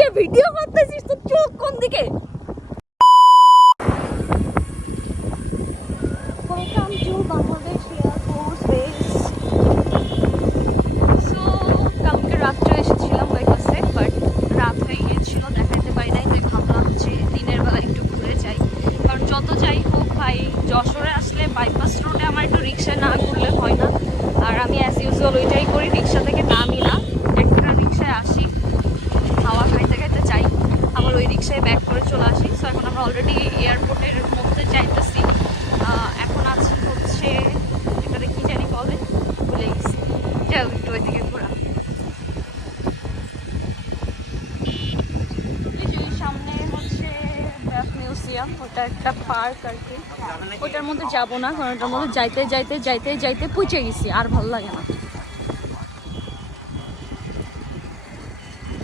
যে ভিডিও করতেছিস তো চোখ কোন দিকে Welcome to Bangladesh Air Force Base. So, কালকে রাত্রে এসেছিলাম বাইপাসে বাট রাত হয়ে গিয়েছিল দেখাইতে পারি নাই তাই ভাবলাম যে দিনের বেলা একটু ঘুরে যাই কারণ যত যাই হোক ভাই যশোরে আসলে বাইপাস রোডে আমার একটু রিক্সায় না ঘুরলে হয় না আর আমি অ্যাজ ইউজুয়াল ওইটাই করি রিক্সা থেকে নামি না একটা রিক্সায় আসি হাওয়া খাইতে খাইতে যাই আবার ওই রিক্সায় ব্যাক করে চলে আসি সো এখন আমরা অলরেডি এয়ারপোর্টের মধ্যে যাইতেছি। এখন আছি হচ্ছে এটাতে কি জানি বলে? ভুলে গেছি। যাও একটু ওইদিকে ঘোরা। সামনে হচ্ছে মিউজিয়াম, ওটা একটা পার্ক আর কি। ওটার মধ্যে যাব না, কারণ ওটার মধ্যে যাইতে যাইতে যাইতে যাইতে পৌঁছে গেছি, আর ভালো লাগে না।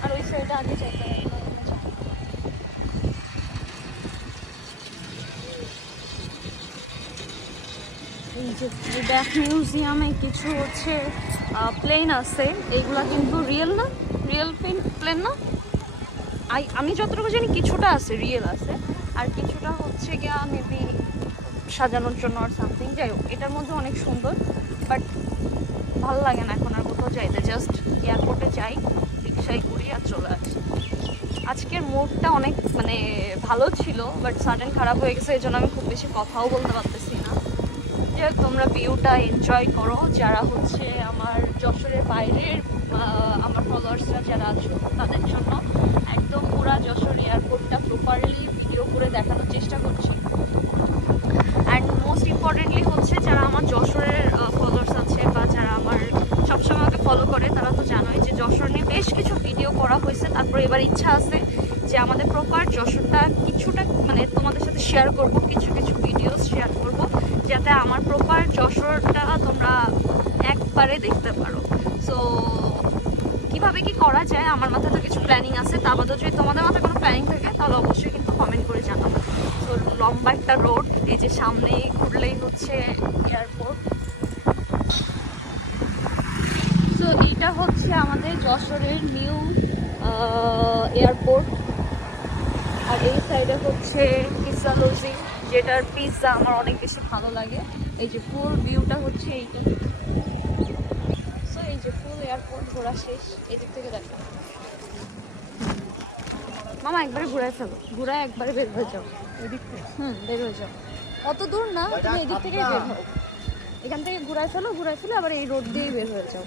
আর ওই সাইডে আগে যাইতে এই যে ব্যাক মিউজিয়ামে কিছু হচ্ছে প্লেন আছে। এইগুলা কিন্তু রিয়েল না রিয়েল প্লেন প্লেন না। আই, আমি যতটুকু জানি কিছুটা আছে রিয়েল আছে। আর কিছুটা হচ্ছে গিয়া মেবি সাজানোর জন্য আর সামথিং যাই হোক, এটার মধ্যে অনেক সুন্দর। বাট ভালো লাগে না এখন আর কোথাও যাইতে জাস্ট এয়ারপোর্টে যাই রিক্সায় করি আর চলে আসি। আজকের মুডটা অনেক মানে ভালো ছিল বাট সাডেন খারাপ হয়ে গেছে এই জন্য আমি খুব বেশি কথাও বলতে পারতেছি না। যে তোমরা ভিউটা এনজয় করো। যারা হচ্ছে আমার যশোরের বাইরের আমার ফলোয়ার্সরা যারা আছো, তাদের জন্য একদম পুরা যশোর এয়ারপোর্টটা প্রপারলি ভিডিও করে দেখানোর চেষ্টা করছি। অ্যান্ড মোস্ট ইম্পর্টেন্টলি হচ্ছে যারা আমার যশোরের ফলোয়ার্স আছে বা যারা আমার সবসময় আমাকে ফলো করে, তারা তো জানোই যে যশোর নিয়ে বেশ কিছু ভিডিও করা হয়েছে। তারপর এবার ইচ্ছা আছে যে আমাদের প্রপার যশোরটা কিছুটা মানে তোমাদের সাথে শেয়ার করব, কিছু কিছু ভিডিও শেয়ার করব যাতে আমার প্রপার যশোরটা তোমরা একবারে দেখতে পারো। সো কীভাবে কি করা যায়? আমার মাথায় তো কিছু প্ল্যানিং আছে। তা বাদেও যদি তোমাদের মাথায় কোনো প্ল্যানিং থাকে, তাহলে অবশ্যই কিন্তু কমেন্ট করে জানাব। তো লম্বা একটা রোড এই যে সামনে ঘুরলেই হচ্ছে এয়ারপোর্ট সো এইটা হচ্ছে আমাদের যশোরের নিউ এয়ারপোর্ট আর এই সাইডে হচ্ছে পিজালোজি যেটার পিৎজা আমার অনেক বেশি ভালো লাগে। এই যে ফুল ভিউটা হচ্ছে এইটা। সো এই যে ফুল এয়ারপোর্ট ঘোরা শেষ এই দিক থেকে দেখো। মামা একবারে ঘুরায় ফেলো। ঘুরায় একবারে বের হয়ে যাও। এদিক থেকে? হুম বের হয়ে যাও। অত দূর না তুমি এদিক থেকেই বের হও। এখান থেকে ঘুরায় ফেলো ঘুরায় ফেলো আবার এই রোড দিয়েই বের হয়ে যাও।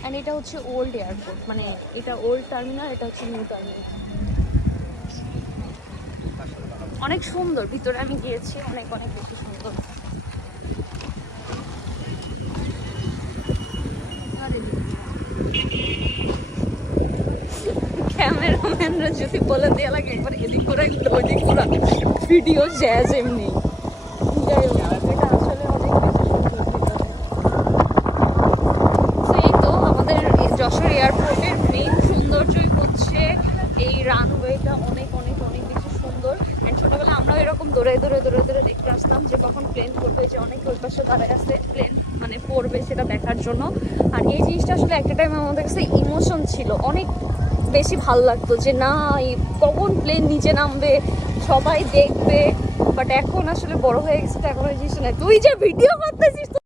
অ্যান্ড এটা হচ্ছে ওল্ড এয়ারপোর্ট মানে এটা ওল্ড টার্মিনাল এটা হচ্ছে নিউ টার্মিনাল অনেক সুন্দর, ভিতরে আমি গিয়েছি, অনেক অনেক বেশি সুন্দর। ক্যামেরাম্যানরা যদি বলে দেওয়া লাগে, একবার এদিক করে একবার ওইদিক করা। ভিডিও জ্যাজ এমনি। যাই হোক এটা আসলে অনেক বেশি সুন্দর ভিতরে সেই তো আমাদের এই যশোর এয়ারপোর্টের মেইন সৌন্দর্যই হচ্ছে এই রানওয়েটা অনেক অনেক অনেক বেশি সুন্দর অ্যান্ড ছোটবেলা আমরাও এরকম দৌড়ে দৌড়ে দৌড়ে দৌড়ে দেখতে আসতাম যে কখন প্লেন করবে, যে অনেক ওই পাশে দাঁড়ায় আছে প্লেন মানে পড়বে সেটা দেখার জন্য। আর এই জিনিসটা আসলে একটা টাইম আমাদের কাছে ইমোশন ছিল। অনেক বেশি ভালো লাগতো যে, না কখন প্লেন নিচে নামবে, সবাই দেখবে। বাট এখন আসলে বড় হয়ে গেছে, তো এখন ওই জিনিসটা তুই যে ভিডিও করতেছিস